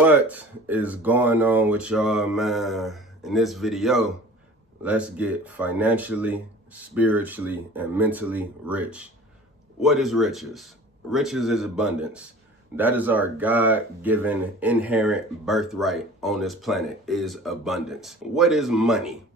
What is going on with y'all, man? In this video, let's get financially, spiritually, and mentally rich. What is riches? Riches is abundance. That is our God-given inherent birthright on this planet, is abundance. What is money?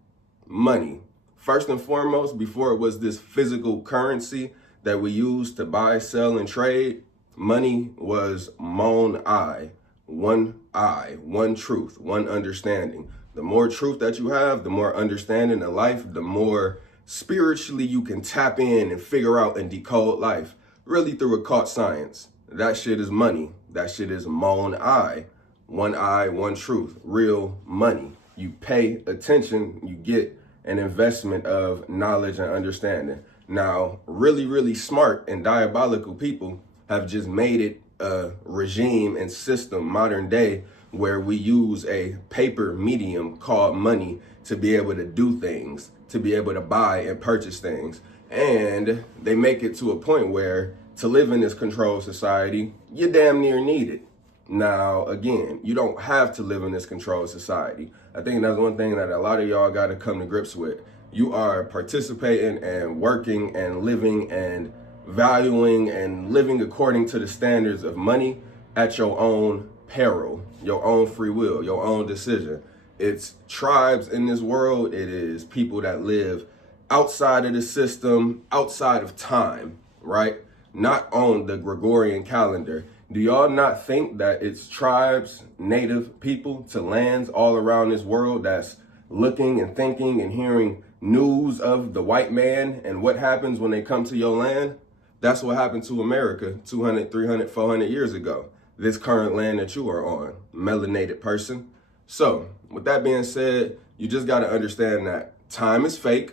Money, first and foremost, before it was this physical currency that we use to buy, sell, and trade, money was mon I, one truth, one understanding. The more truth that you have, the more understanding of life, the more spiritually you can tap in and figure out and decode life, really through occult science. That shit is money. That shit is mon I, one truth, real money. You pay attention, you get an investment of knowledge and understanding. Now, really smart and diabolical people have just made it a regime and system, modern day, where we use a paper medium called money to be able to do things, to be able to buy and purchase things. And they make it to a point where to live in this controlled society, you damn near need it. Now, again, you don't have to live in this controlled society. I think that's one thing that a lot of y'all got to come to grips with. You are participating and working and living and valuing and living according to the standards of money at your own peril, your own free will, your own decision. It's tribes in this world. It is people that live outside of the system, outside of time, right? Not on the Gregorian calendar. Do y'all not think that it's tribes, native people to lands all around this world that's looking and thinking and hearing news of the white man and what happens when they come to your land? That's what happened to America 200, 300, 400 years ago. This current land that you are on, melanated person. So with that being said, you just got to understand that time is fake.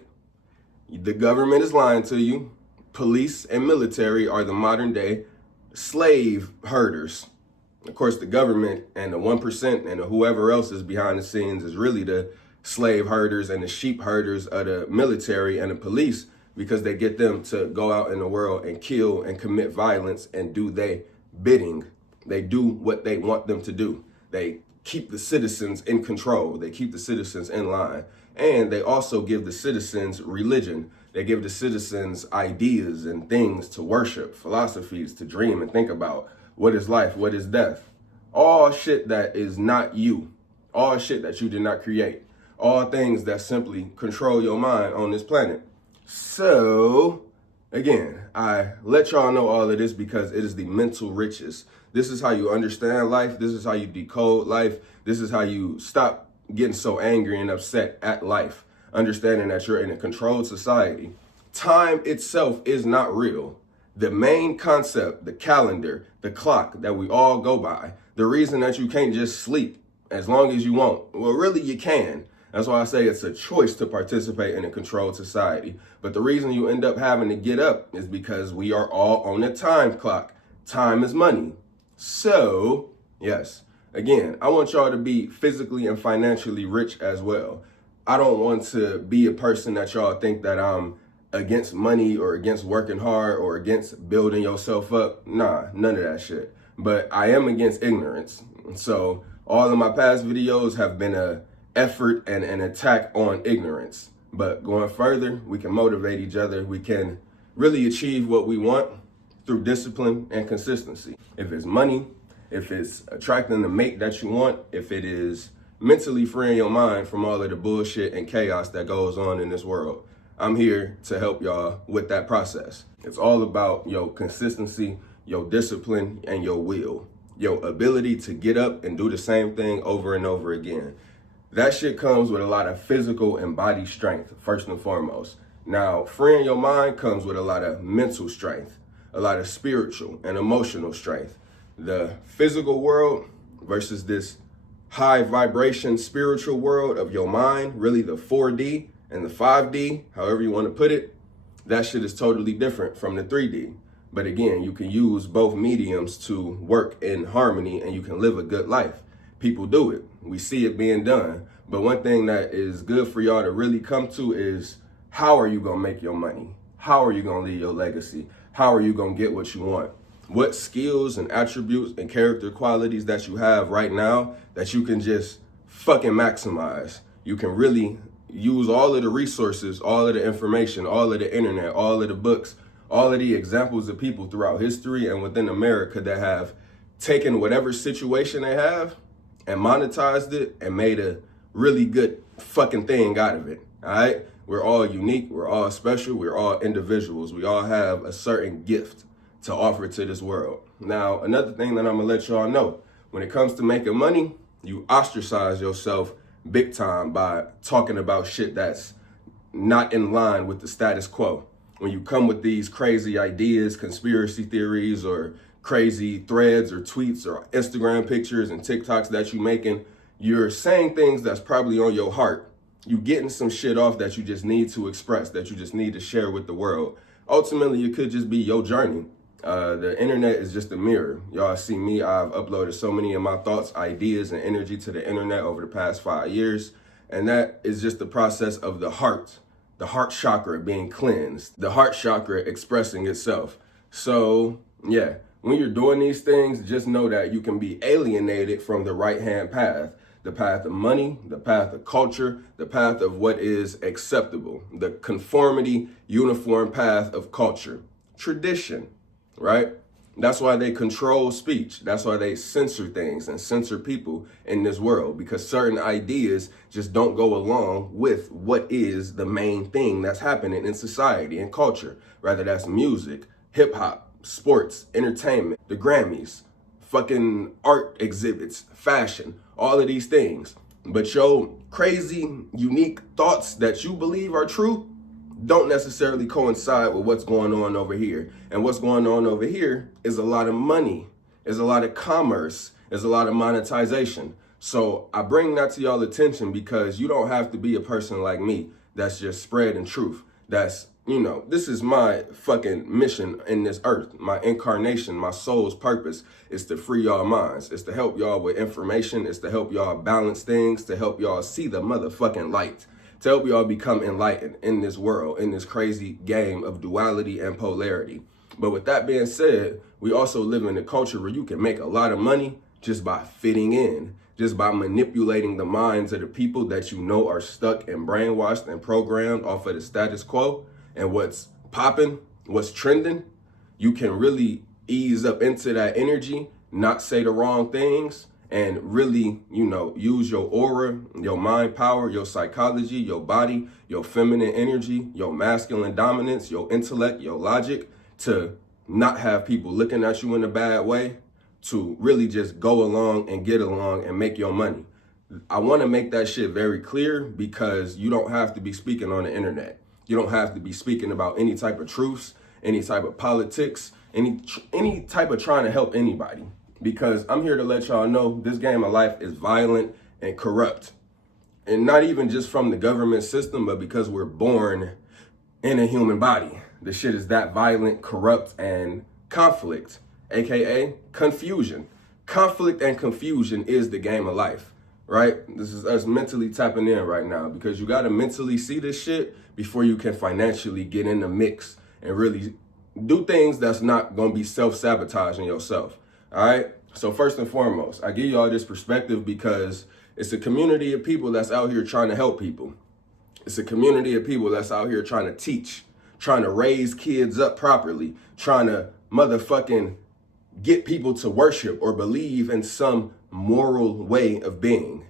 The government is lying to you. Police and military are the modern day slave herders. Of course, the government and the 1% and whoever else is behind the scenes is really the slave herders and the sheep herders of the military and the police, because they get them to go out in the world and kill and commit violence and do their bidding. They do what they want them to do. They keep the citizens in control. They keep the citizens in line. And they also give the citizens religion. They give the citizens ideas and things to worship, philosophies to dream and think about. What is life? What is death? All shit that is not you. All shit that you did not create. All things that simply control your mind on this planet. So, again, I let y'all know all of this because it is the mental riches. This is how you understand life. This is how you decode life. This is how you stop getting so angry and upset at life, understanding that you're in a controlled society. Time itself is not real. The main concept, the calendar, the clock that we all go by, the reason that you can't just sleep as long as you want, well, really you can. That's why I say it's a choice to participate in a controlled society. But the reason you end up having to get up is because we are all on a time clock. Time is money. So, yes, again, I want y'all to be physically and financially rich as well. I don't want to be a person that y'all think that I'm against money or against working hard or against building yourself up. Nah, none of that shit. But I am against ignorance. So all of my past videos have been a effort and an attack on ignorance. But going further, we can motivate each other. We can really achieve what we want through discipline and consistency. If it's money, if it's attracting the mate that you want, if it is mentally freeing your mind from all of the bullshit and chaos that goes on in this world, I'm here to help y'all with that process. It's all about your consistency, your discipline, and your will. Your ability to get up and do the same thing over and over again. That shit comes with a lot of physical and body strength, first and foremost. Now, freeing your mind comes with a lot of mental strength, a lot of spiritual and emotional strength. The physical world versus this high vibration spiritual world of your mind, really the 4D and the 5D, however you want to put it, that shit is totally different from the 3D. But again, you can use both mediums to work in harmony and you can live a good life. People do it. We see it being done. But one thing that is good for y'all to really come to is, how are you going to make your money? How are you going to leave your legacy? How are you going to get what you want? What skills and attributes and character qualities that you have right now that you can just fucking maximize. You can really use all of the resources, all of the information, all of the internet, all of the books, all of the examples of people throughout history and within America that have taken whatever situation they have and monetized it and made a really good fucking thing out of it. All right? We're all unique. We're all special. We're all individuals. We all have a certain gift to offer to this world. Now, another thing that I'm gonna let y'all know, when it comes to making money, you ostracize yourself big time by talking about shit that's not in line with the status quo. When you come with these crazy ideas, conspiracy theories, or crazy threads or tweets or Instagram pictures and TikToks that you making, you're saying things that's probably on your heart. You getting some shit off that you just need to express, that you just need to share with the world. Ultimately, it could just be your journey. The internet is just a mirror. Y'all see me, I've uploaded so many of my thoughts, ideas, and energy to the internet over the past 5 years. And that is just the process of the heart chakra being cleansed, the heart chakra expressing itself. So yeah, when you're doing these things, just know that you can be alienated from the right-hand path, the path of money, the path of culture, the path of what is acceptable, the conformity, uniform path of culture, tradition, right? That's why they control speech. That's why they censor things and censor people in this world, because certain ideas just don't go along with what is the main thing that's happening in society and culture. Rather that's music, hip hop, sports, entertainment, the Grammys, fucking art exhibits, fashion, all of these things. But your crazy, unique thoughts that you believe are true don't necessarily coincide with what's going on over here. And what's going on over here is a lot of money, is a lot of commerce, is a lot of monetization. So I bring that to y'all attention because you don't have to be a person like me that's just spreading truth. That's, this is my fucking mission in this earth. My incarnation, my soul's purpose is to free y'all minds. It's to help y'all with information. It's to help y'all balance things, to help y'all see the motherfucking light, to help y'all become enlightened in this world, in this crazy game of duality and polarity. But with that being said, we also live in a culture where you can make a lot of money just by fitting in, just by manipulating the minds of the people that you know are stuck and brainwashed and programmed off of the status quo and what's popping, what's trending. You can really ease up into that energy, not say the wrong things, and really, use your aura, your mind power, your psychology, your body, your feminine energy, your masculine dominance, your intellect, your logic, to not have people looking at you in a bad way, to really just go along and get along and make your money. I want to make that shit very clear because you don't have to be speaking on the internet. You don't have to be speaking about any type of truths, any type of politics, any type of trying to help anybody. Because I'm here to let y'all know this game of life is violent and corrupt. And not even just from the government system, but because we're born in a human body. The shit is that violent, corrupt, and conflict, aka confusion. Conflict and confusion is the game of life, right? This is us mentally tapping in right now because you gotta mentally see this shit before you can financially get in the mix and really do things that's not gonna be self-sabotaging yourself. All right. So first and foremost, I give y'all this perspective because it's a community of people that's out here trying to help people. It's a community of people that's out here trying to teach, trying to raise kids up properly, trying to motherfucking get people to worship or believe in some moral way of being.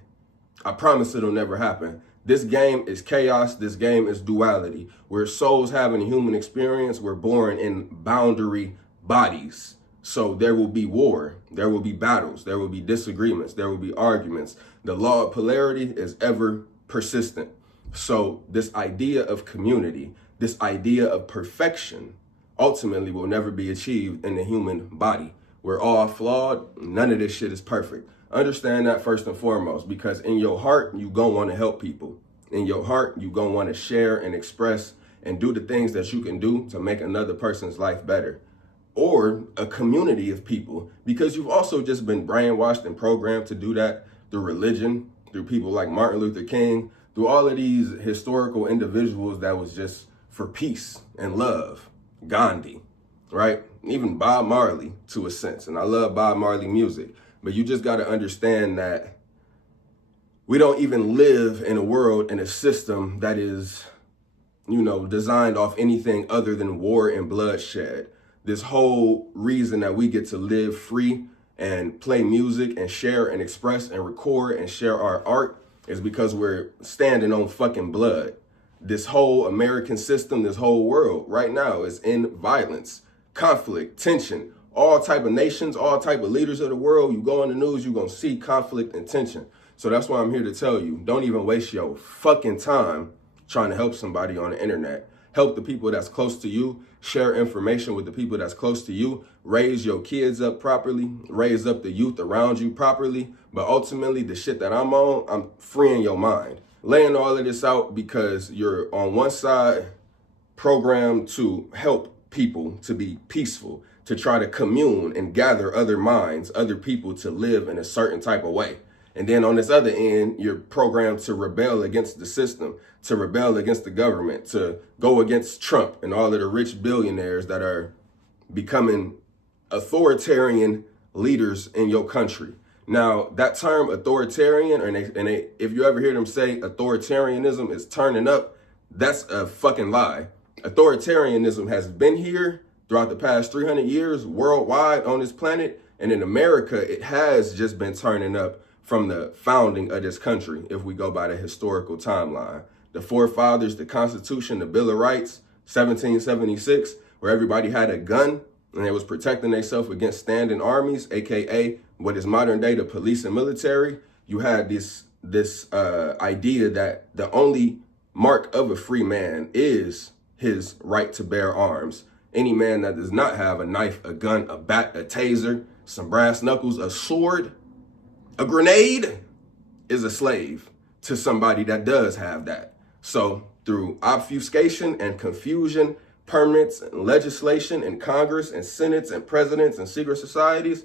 I promise it'll never happen. This game is chaos. This game is duality. We're souls having a human experience. We're born in boundary bodies. So there will be war, there will be battles, there will be disagreements, there will be arguments. The law of polarity is ever persistent. So this idea of community, this idea of perfection, ultimately will never be achieved in the human body. We're all flawed. None of this shit is perfect. Understand that first and foremost, because in your heart, you gonna want to help people. In your heart, you gonna want to share and express and do the things that you can do to make another person's life better. Or a community of people, because you've also just been brainwashed and programmed to do that through religion, through people like Martin Luther King, through all of these historical individuals that was just for peace and love. Gandhi, right? even Bob Marley to a sense. And I love Bob Marley music, but you just got to understand that we don't even live in a world, in a system that is, designed off anything other than war and bloodshed. This whole reason that we get to live free and play music and share and express and record and share our art is because we're standing on fucking blood. This whole American system, this whole world right now is in violence, conflict, tension. All type of nations, all type of leaders of the world, you go on the news, you're going to see conflict and tension. So that's why I'm here to tell you, don't even waste your fucking time trying to help somebody on the internet. Help the people that's close to you, share information with the people that's close to you, raise your kids up properly, raise up the youth around you properly. But ultimately, the shit that I'm on, I'm freeing your mind. Laying all of this out because you're on one side programmed to help people to be peaceful, to try to commune and gather other minds, other people to live in a certain type of way. And then on this other end, you're programmed to rebel against the system, to rebel against the government, to go against Trump and all of the rich billionaires that are becoming authoritarian leaders in your country. Now, that term authoritarian, if you ever hear them say authoritarianism is turning up, that's a fucking lie. Authoritarianism has been here throughout the past 300 years worldwide on this planet. And in America, it has just been turning up from the founding of this country, if we go by the historical timeline. The forefathers, the Constitution, the Bill of Rights, 1776, where everybody had a gun and they was protecting themselves against standing armies, aka what is modern day the police and military. You had this idea that the only mark of a free man is his right to bear arms. Any man that does not have a knife, a gun, a bat, a taser, some brass knuckles, a sword, a grenade is a slave to somebody that does have that. So through obfuscation and confusion, permits and legislation and Congress and senates and presidents and secret societies,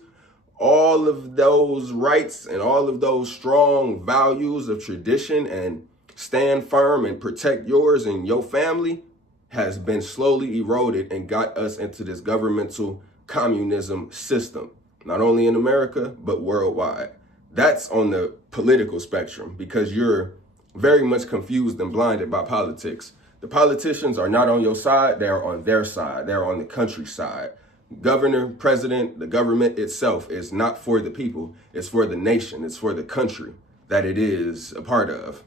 all of those rights and all of those strong values of tradition and stand firm and protect yours and your family has been slowly eroded and got us into this governmental communism system, not only in America, but worldwide. That's on the political spectrum because you're very much confused and blinded by politics. The politicians are not on your side, they're on their side, they're on the country's side. Governor, president, the government itself is not for the people, it's for the nation, it's for the country that it is a part of,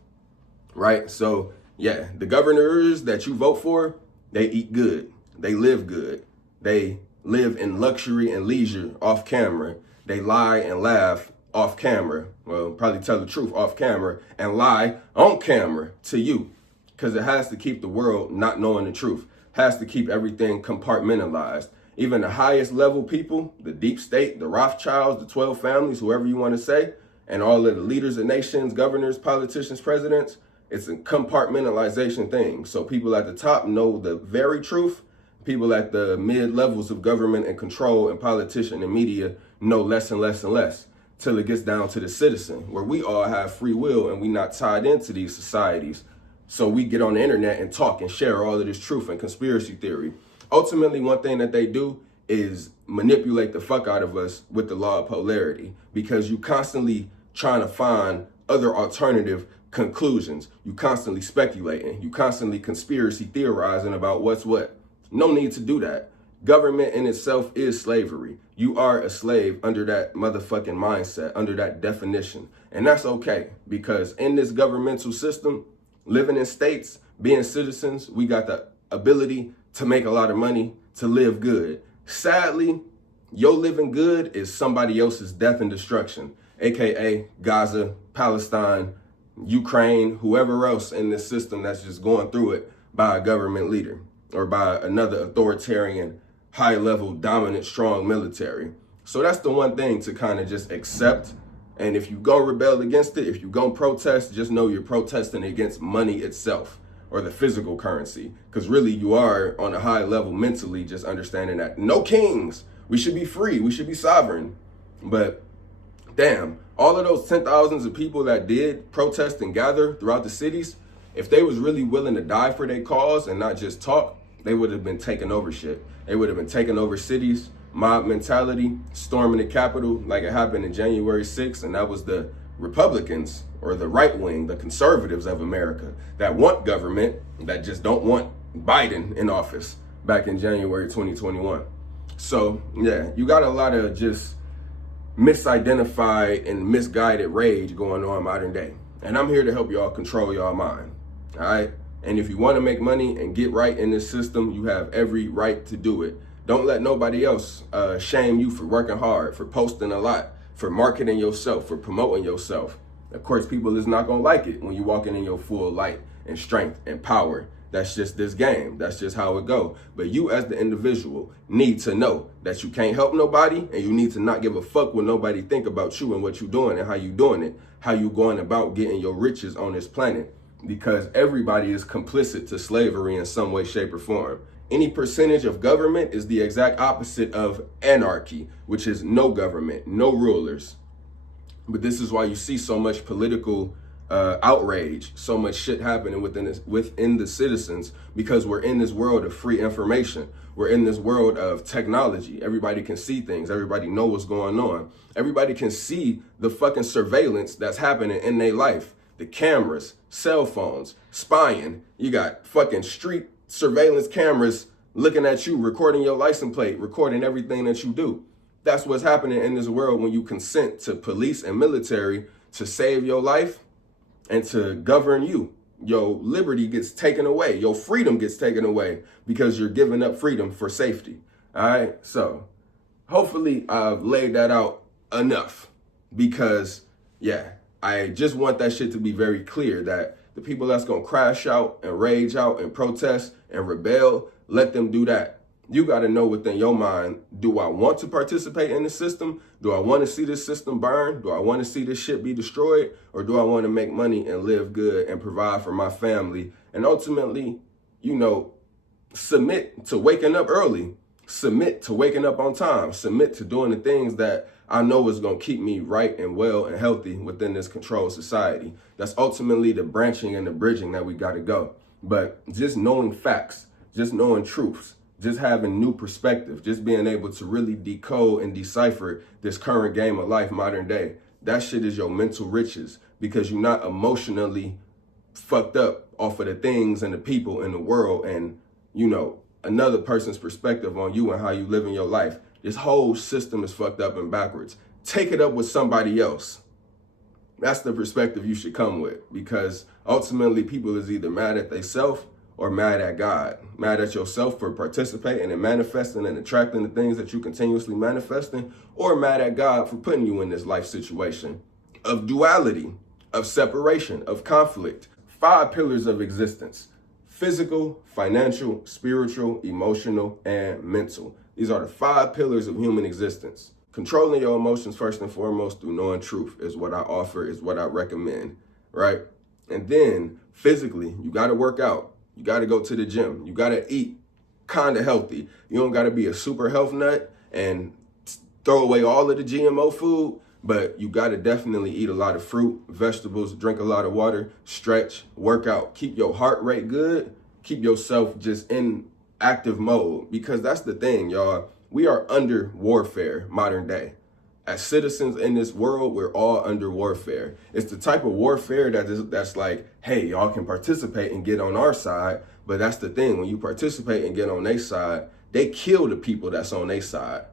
right? So yeah, the governors that you vote for, they eat good, they live good, they live in luxury and leisure off camera, they lie and laugh off camera, well, probably tell the truth off camera and lie on camera to you, because it has to keep the world not knowing the truth, has to keep everything compartmentalized. Even the highest level people, the deep state, the Rothschilds, the 12 families, whoever you want to say, and all of the leaders of nations, governors, politicians, presidents, it's a compartmentalization thing. So people at the top know the very truth. People at the mid levels of government and control and politician and media know less and less and less, till it gets down to the citizen, where we all have free will and we not tied into these societies. So we get on the internet and talk and share all of this truth and conspiracy theory. Ultimately, one thing that they do is manipulate the fuck out of us with the law of polarity, because you constantly trying to find other alternative conclusions. You constantly speculating. You constantly conspiracy theorizing about what's what. No need to do that. Government in itself is slavery. You are a slave under that motherfucking mindset, under that definition. And that's okay, because in this governmental system, living in states, being citizens, we got the ability to make a lot of money, to live good. Sadly, your living good is somebody else's death and destruction, aka Gaza, Palestine, Ukraine, whoever else in this system that's just going through it by a government leader or by another authoritarian, high-level, dominant, strong military. So that's the one thing to kind of just accept. And if you go rebel against it, if you go protest, just know you're protesting against money itself or the physical currency. Because really you are on a high level mentally just understanding that no kings, we should be free, we should be sovereign. But damn, all of those 10,000s of people that did protest and gather throughout the cities, if they was really willing to die for their cause and not just talk, they would have been taking over shit. They would have been taking over cities, mob mentality, storming the Capitol like it happened in January 6th. And that was the Republicans, or the right wing, the conservatives of America, that want government, that just don't want Biden in office back in January 2021. So yeah, you got a lot of just misidentified and misguided rage going on modern day. And I'm here to help y'all control y'all mind. All right. And if you want to make money and get right in this system, you have every right to do it. Don't let nobody else shame you for working hard, for posting a lot, for marketing yourself, for promoting yourself. Of course, people is not going to like it when you walking in your full light and strength and power. That's just this game. That's just how it go. But you as the individual need to know that you can't help nobody, and you need to not give a fuck what nobody think about you and what you doing and how you doing it, how you going about getting your riches on this planet. Because everybody is complicit to slavery in some way, shape, or form. Any percentage of government is the exact opposite of anarchy, which is no government, no rulers. But this is why you see so much political outrage, so much shit happening within the citizens, because we're in this world of free information. We're in this world of technology. Everybody can see things. Everybody know what's going on. Everybody can see the fucking surveillance that's happening in their life. The cameras, cell phones, spying. You got fucking street surveillance cameras looking at you, recording your license plate, recording everything that you do. That's what's happening in this world when you consent to police and military to save your life and to govern you. Your liberty gets taken away. Your freedom gets taken away because you're giving up freedom for safety. All right. So hopefully I've laid that out enough, because yeah, I just want that shit to be very clear that the people that's going to crash out and rage out and protest and rebel, let them do that. You got to know within your mind, do I want to participate in the system? Do I want to see this system burn? Do I want to see this shit be destroyed? Or do I want to make money and live good and provide for my family? And ultimately, submit to waking up early, submit to waking up on time, submit to doing the things that I know is going to keep me right and well and healthy within this controlled society. That's ultimately the branching and the bridging that we got to go. But just knowing facts, just knowing truths, just having new perspective, just being able to really decode and decipher this current game of life, modern day, that shit is your mental riches, because you're not emotionally fucked up off of the things and the people in the world and, another person's perspective on you and how you live in your life. This whole system is fucked up and backwards. Take it up with somebody else. That's the perspective you should come with, because ultimately people is either mad at themselves or mad at God. Mad at yourself for participating and manifesting and attracting the things that you continuously manifesting, or mad at God for putting you in this life situation of duality, of separation, of conflict. 5 pillars of existence: physical, financial, spiritual, emotional, and mental. These are the 5 pillars of human existence. Controlling your emotions first and foremost through knowing truth is what I offer, is what I recommend, right? And then physically, you got to work out. You got to go to the gym. You got to eat kind of healthy. You don't got to be a super health nut and throw away all of the GMO food, but you got to definitely eat a lot of fruit, vegetables, drink a lot of water, stretch, work out, keep your heart rate good, keep yourself just in active mode, because that's the thing, y'all. We are under warfare modern day. As citizens in this world, we're all under warfare. It's the type of warfare that's like, hey, y'all can participate and get on our side. But that's the thing, when you participate and get on their side, they kill the people that's on their side.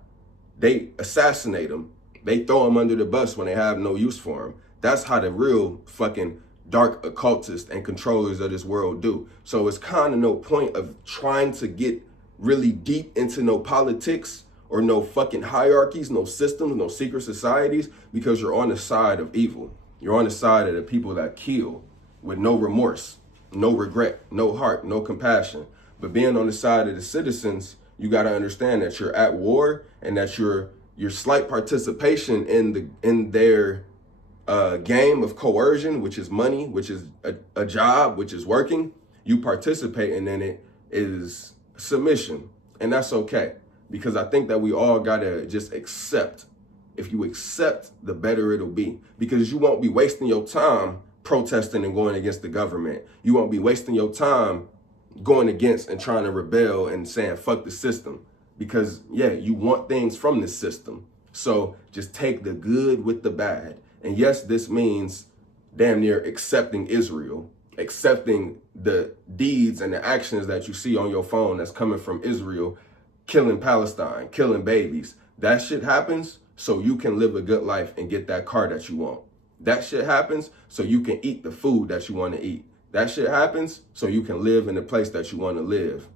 They assassinate them. They throw them under the bus when they have no use for them. That's how the real fucking dark occultists and controllers of this world do. So it's kind of no point of trying to get really deep into no politics or no fucking hierarchies, no systems, no secret societies, because you're on the side of evil. You're on the side of the people that kill with no remorse, no regret, no heart, no compassion. But being on the side of the citizens, you got to understand that you're at war, and that your slight participation in their game of coercion, which is money, which is a job, which is working, you participating in it is submission. And that's okay, because I think that we all gotta just accept. If you accept, the better it'll be, because you won't be wasting your time protesting and going against the government. You won't be wasting your time going against and trying to rebel and saying, fuck the system. Because, yeah, you want things from the system. So just take the good with the bad. And yes, this means damn near accepting Israel, accepting the deeds and the actions that you see on your phone that's coming from Israel, killing Palestine, killing babies. That shit happens so you can live a good life and get that car that you want. That shit happens so you can eat the food that you want to eat. That shit happens so you can live in the place that you want to live.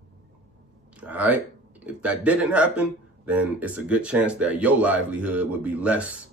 All right? If that didn't happen, then it's a good chance that your livelihood would be less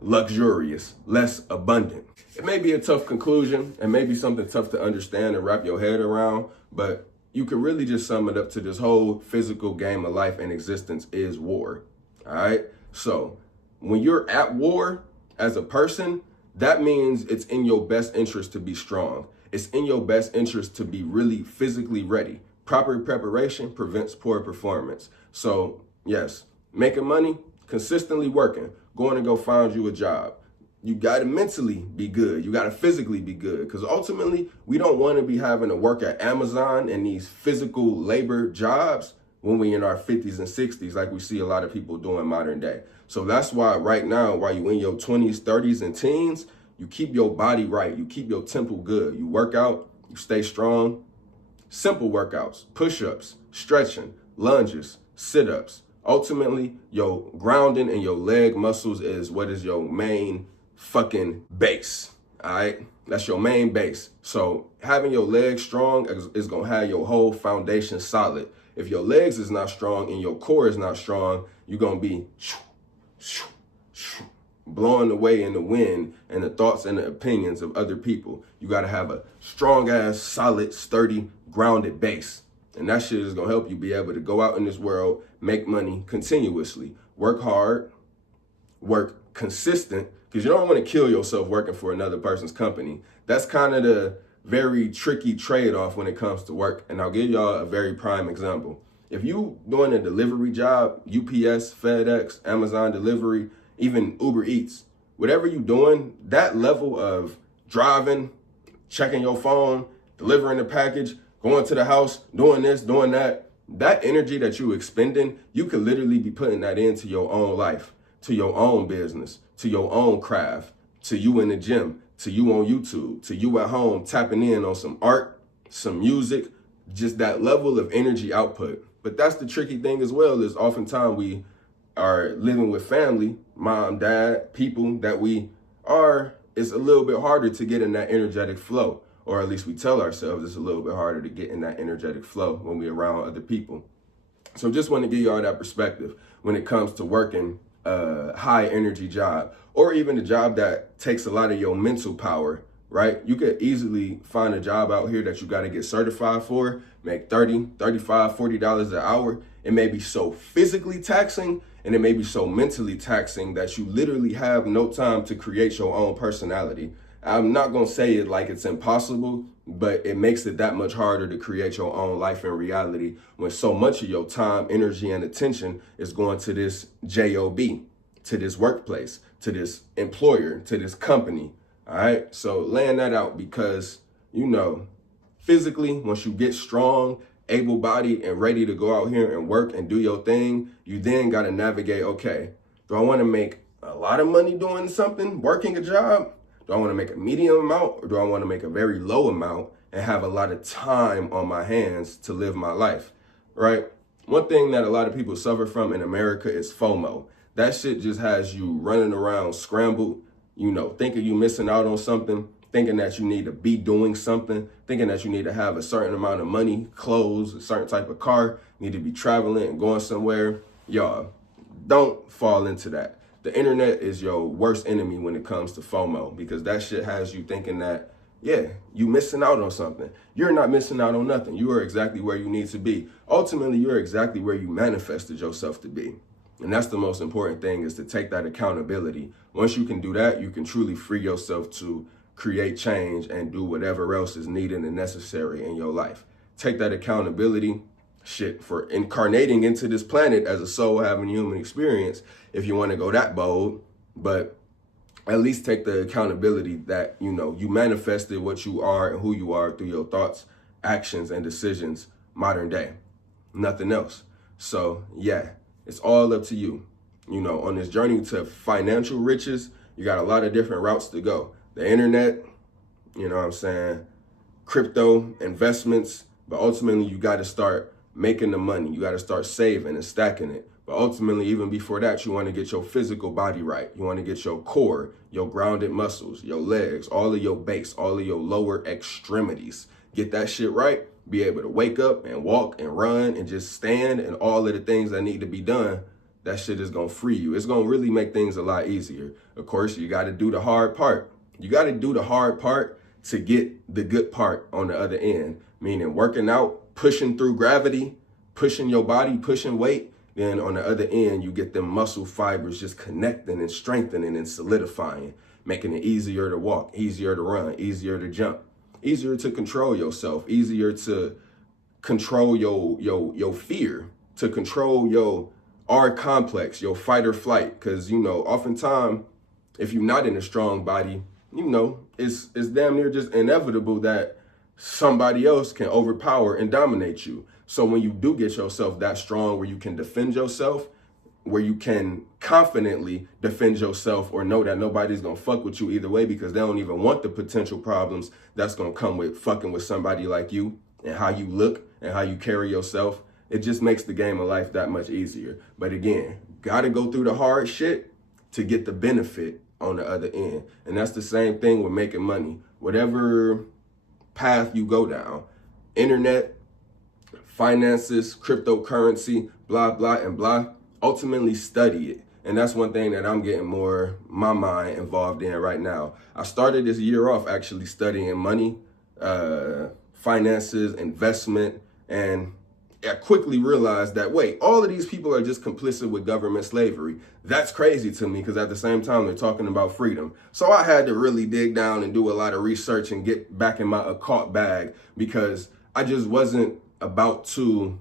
luxurious, less abundant. It may be a tough conclusion and maybe something tough to understand and wrap your head around, but you could really just sum it up to this whole physical game of life and existence is war. All right? So when you're at war as a person, that means it's in your best interest to be strong. It's in your best interest to be really physically ready. Proper preparation prevents poor performance. So yes, making money, consistently working, going to go find you a job. You got to mentally be good. You got to physically be good, because ultimately we don't want to be having to work at Amazon and these physical labor jobs when we in our 50s and 60s, like we see a lot of people doing modern day. So that's why right now, while you in your 20s, 30s, and teens, you keep your body right. You keep your temple good. You work out, you stay strong. Simple workouts, push-ups, stretching, lunges, sit-ups. Ultimately, your grounding and your leg muscles is what is your main fucking base, all right? That's your main base. So having your legs strong is going to have your whole foundation solid. If your legs is not strong and your core is not strong, you're going to be blowing away in the wind and the thoughts and the opinions of other people. You got to have a strong ass, solid, sturdy, grounded base. And that shit is going to help you be able to go out in this world, make money continuously, work hard, work consistent, because you don't want to kill yourself working for another person's company. That's kind of the very tricky trade-off when it comes to work. And I'll give y'all a very prime example. If you doing a delivery job, UPS, FedEx, Amazon delivery, even Uber Eats, whatever you're doing, that level of driving, checking your phone, delivering the package, going to the house, doing this, doing that, that energy that you expending, you could literally be putting that into your own life, to your own business, to your own craft, to you in the gym, to you on YouTube, to you at home tapping in on some art, some music, just that level of energy output. But that's the tricky thing as well, is oftentimes we are living with family, mom, dad, people that we are, it's a little bit harder to get in that energetic flow. Or at least we tell ourselves it's a little bit harder to get in that energetic flow when we're around other people. So just want to give y'all that perspective when it comes to working a high energy job, or even a job that takes a lot of your mental power, right? You could easily find a job out here that you got to get certified for, make $30, $35, $40 an hour. It may be so physically taxing and it may be so mentally taxing that you literally have no time to create your own personality. I'm not going to say it like it's impossible, but it makes it that much harder to create your own life in reality when so much of your time, energy, and attention is going to this job, to this workplace, to this employer, to this company. All right. So laying that out, because, you know, physically, once you get strong, able-bodied, and ready to go out here and work and do your thing, you then got to navigate, okay, do I want to make a lot of money doing something, working a job? Do I want to make a medium amount, or do I want to make a very low amount and have a lot of time on my hands to live my life, right? One thing that a lot of people suffer from in America is FOMO. That shit just has you running around scrambled, you know, thinking you missing out on something, thinking that you need to be doing something, thinking that you need to have a certain amount of money, clothes, a certain type of car, need to be traveling and going somewhere. Y'all, don't fall into that. The internet is your worst enemy when it comes to FOMO, because that shit has you thinking that, yeah, you missing out on something. You're not missing out on nothing. You are exactly where you need to be. Ultimately, you're exactly where you manifested yourself to be. And that's the most important thing, is to take that accountability. Once you can do that, you can truly free yourself to create change and do whatever else is needed and necessary in your life. Take that accountability, shit, for incarnating into this planet as a soul having a human experience, if you want to go that bold, but at least take the accountability that, you know, you manifested what you are and who you are through your thoughts, actions and decisions modern day. Nothing else. So yeah, it's all up to you. You know, on this journey to financial riches, you got a lot of different routes to go. The internet, you know what I'm saying, crypto, investments, but ultimately you got to start making the money. You got to start saving and stacking it. But ultimately, even before that, you want to get your physical body right. You want to get your core, your grounded muscles, your legs, all of your base, all of your lower extremities. Get that shit right. Be able to wake up and walk and run and just stand and all of the things that need to be done. That shit is going to free you. It's going to really make things a lot easier. Of course, you got to do the hard part. You got to do the hard part to get the good part on the other end, meaning working out, pushing through gravity, pushing your body, pushing weight. Then on the other end, you get them muscle fibers just connecting and strengthening and solidifying, making it easier to walk, easier to run, easier to jump, easier to control yourself, easier to control your fear, to control your R complex, your fight or flight. Because, you know, oftentimes, if you're not in a strong body, you know, it's damn near just inevitable that somebody else can overpower and dominate you. So when you do get yourself that strong where you can defend yourself, where you can confidently defend yourself or know that nobody's going to fuck with you either way because they don't even want the potential problems that's going to come with fucking with somebody like you and how you look and how you carry yourself, it just makes the game of life that much easier. But again, got to go through the hard shit to get the benefit on the other end. And that's the same thing with making money. Whatever path you go down, internet, finances, cryptocurrency, blah, blah, and blah, ultimately study it. And that's one thing that I'm getting more my mind involved in right now. I started this year off actually studying money, finances, investment, and I quickly realized that, wait, all of these people are just complicit with government slavery. That's crazy to me because at the same time, they're talking about freedom. So I had to really dig down and do a lot of research and get back in my occult bag because I just wasn't about to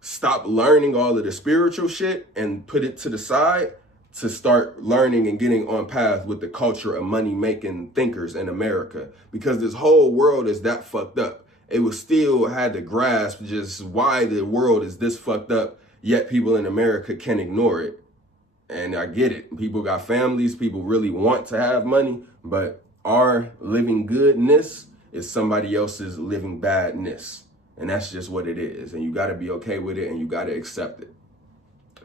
stop learning all of the spiritual shit and put it to the side to start learning and getting on path with the culture of money-making thinkers in America because this whole world is that fucked up. It was still had to grasp just why the world is this fucked up, yet people in America can ignore it. And I get it. People got families, people really want to have money, but our living goodness is somebody else's living badness. And that's just what it is. And you got to be okay with it and you got to accept it.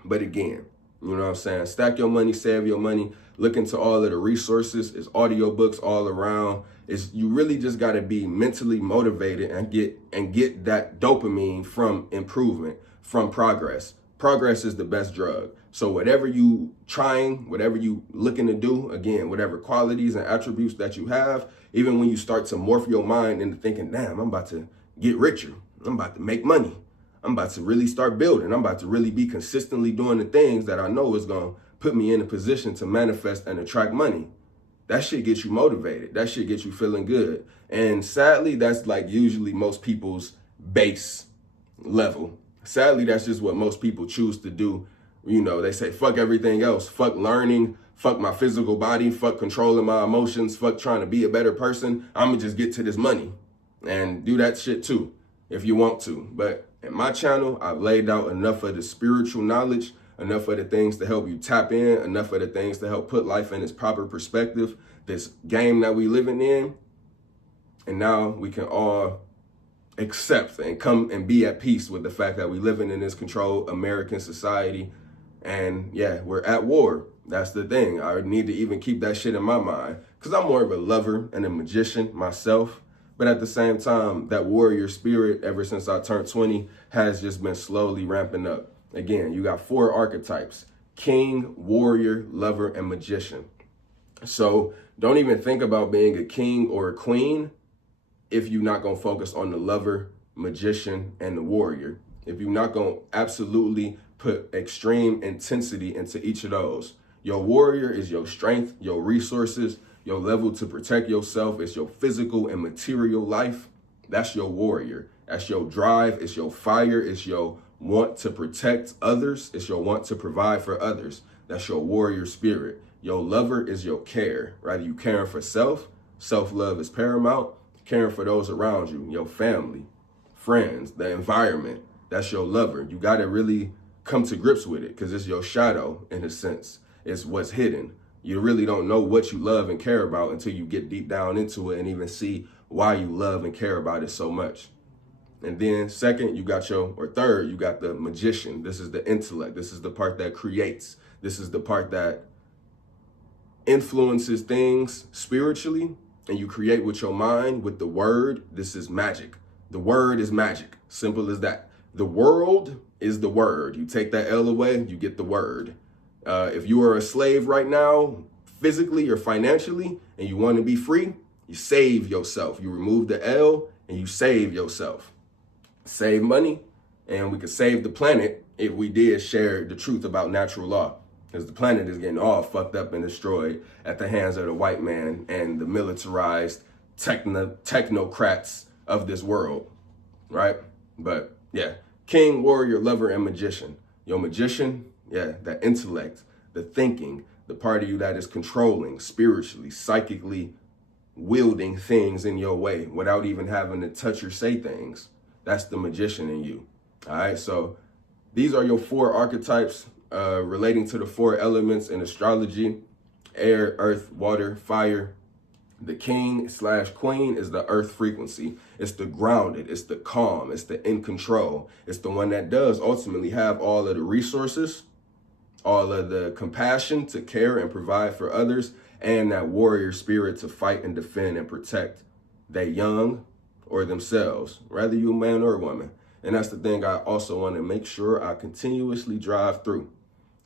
But again, you know what I'm saying? Stack your money, save your money, look into all of the resources. It's audiobooks all around. You really just got to be mentally motivated and get that dopamine from improvement, from progress. Progress is the best drug. So whatever you trying, whatever you looking to do, again, whatever qualities and attributes that you have, even when you start to morph your mind into thinking, damn, I'm about to get richer. I'm about to make money. I'm about to really start building. I'm about to really be consistently doing the things that I know is going to put me in a position to manifest and attract money. That shit gets you motivated. That shit gets you feeling good. And sadly, that's like usually most people's base level. Sadly, that's just what most people choose to do. You know, they say, fuck everything else. Fuck learning. Fuck my physical body. Fuck controlling my emotions. Fuck trying to be a better person. I'm going to just get to this money and do that shit too, if you want to. But in my channel, I've laid out enough of the spiritual knowledge, enough of the things to help you tap in, enough of the things to help put life in its proper perspective, this game that we living in. And now we can all accept and come and be at peace with the fact that we living in this controlled American society. And yeah, we're at war. That's the thing. I need to even keep that shit in my mind because I'm more of a lover and a magician myself. But at the same time, that warrior spirit, ever since I turned 20, has just been slowly ramping up. Again, you got 4 archetypes: king, warrior, lover, and magician. So don't even think about being a king or a queen if you're not going to focus on the lover, magician, and the warrior. If you're not going to absolutely put extreme intensity into each of those. Your warrior is your strength, your resources, your level to protect yourself. It's your physical and material life. That's your warrior. That's your drive. It's your fire. It's your want to protect others. It's your want to provide for others. That's your warrior spirit. Your lover is your care. Rather you caring for self. Self-love is paramount. caring for those around you, your family, friends, the environment. That's your lover. You got to really come to grips with it because it's your shadow in a sense. It's what's hidden. You really don't know what you love and care about until you get deep down into it and even see why you love and care about it so much. And then third, you got the magician. This is the intellect. This is the part that creates. This is the part that influences things spiritually, and you create with your mind, with the word. This is magic. The word is magic. Simple as that. The world is the word. You take that L away, you get the word. If you are a slave right now, physically or financially, and you want to be free, you save yourself. You remove the L and you save yourself. Save money, and we could save the planet if we did share the truth about natural law. Because the planet is getting all fucked up and destroyed at the hands of the white man and the militarized technocrats of this world, right? But yeah, king, warrior, lover, and magician. Your magician, yeah, that intellect, the thinking, the part of you that is controlling, spiritually, psychically wielding things in your way without even having to touch or say things. That's the magician in you. All right, so these are your 4 archetypes relating to the 4 elements in astrology: air, earth, water, fire. The king/queen is the earth frequency. It's the grounded, it's the calm, it's the in control. It's the one that does ultimately have all of the resources, all of the compassion to care and provide for others, and that warrior spirit to fight and defend and protect their young or themselves, whether you a man or a woman. And that's the thing I also want to make sure I continuously drive through.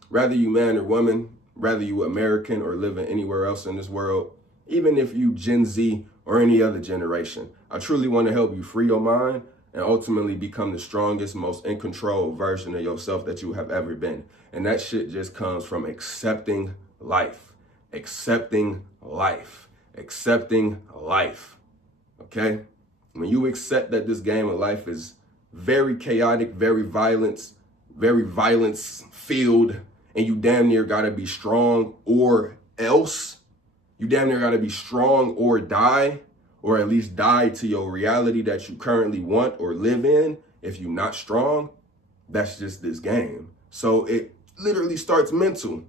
Whether you man or woman, whether you American or living anywhere else in this world, even if you Gen Z or any other generation, I truly want to help you free your mind and ultimately become the strongest, most in control version of yourself that you have ever been. And that shit just comes from accepting life, accepting life, accepting life. Okay? When you accept that this game of life is very chaotic, very violence filled, and you damn near gotta be strong or else, you damn near gotta be strong or die, or at least die to your reality that you currently want or live in. If you're not strong, that's just this game. So it literally starts mental.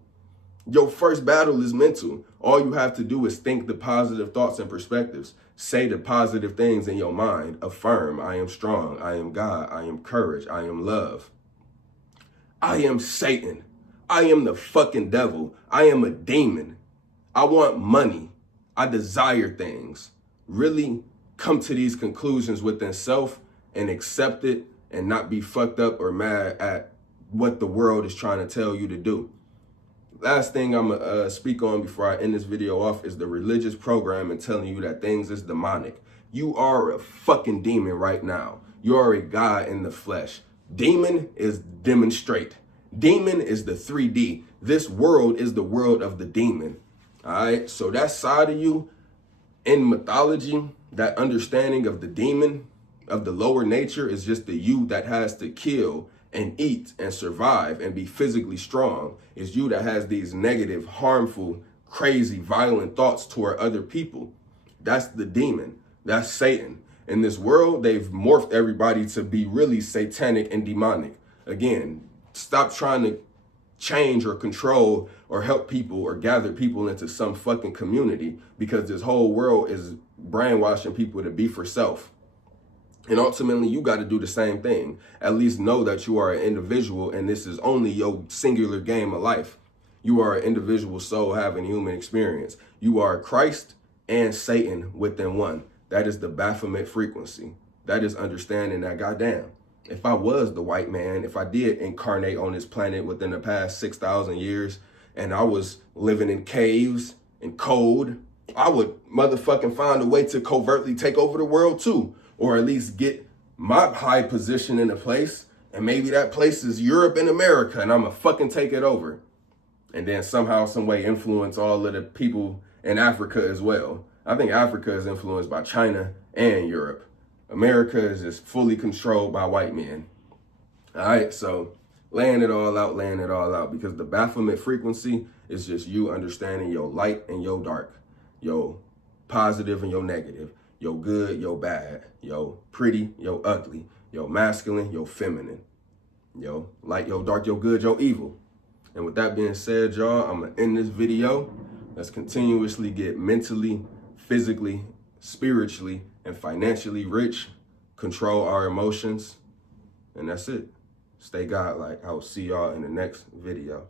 Your first battle is mental. All you have to do is think the positive thoughts and perspectives. Say the positive things in your mind. Affirm, I am strong, I am God, I am courage, I am love. I am Satan. I am the fucking devil. I am a demon. I want money. I desire things. Really come to these conclusions within self and accept it and not be fucked up or mad at what the world is trying to tell you to do. Last thing I'm gonna speak on before I end this video off is the religious program and telling you that things is demonic. You are a fucking demon right now. You are a God in the flesh. Demon is demonstrate. Demon is the 3D. This world is the world of the demon. All right, so that side of you in mythology, that understanding of the demon, of the lower nature, is just the you that has to kill and eat and survive and be physically strong. It's you that has these negative, harmful, crazy, violent thoughts toward other people. That's the demon. That's Satan. In this world, they've morphed everybody to be really satanic and demonic. Again, stop trying to change or control or help people or gather people into some fucking community, because this whole world is brainwashing people to be for self. And ultimately, you got to do the same thing. At least know that you are an individual and this is only your singular game of life. You are an individual soul having human experience. You are Christ and Satan within one. That is the Baphomet frequency. That is understanding that, goddamn, if I was the white man, if I did incarnate on this planet within the past 6,000 years and I was living in caves and cold, I would motherfucking find a way to covertly take over the world too. Or at least get my high position in a place, and maybe that place is Europe and America, and I'm gonna fucking take it over. And then somehow, some way influence all of the people in Africa as well. I think Africa is influenced by China and Europe. America is just fully controlled by white men. All right, so laying it all out, because the Baphomet frequency is just you understanding your light and your dark, your positive and your negative. Yo good, yo bad. Yo pretty, yo ugly. Yo masculine, yo feminine. Yo light, yo dark, yo good, yo evil. And with that being said, y'all, I'm going to end this video. Let's continuously get mentally, physically, spiritually, and financially rich, control our emotions, and that's it. Stay godlike. I will see y'all in the next video.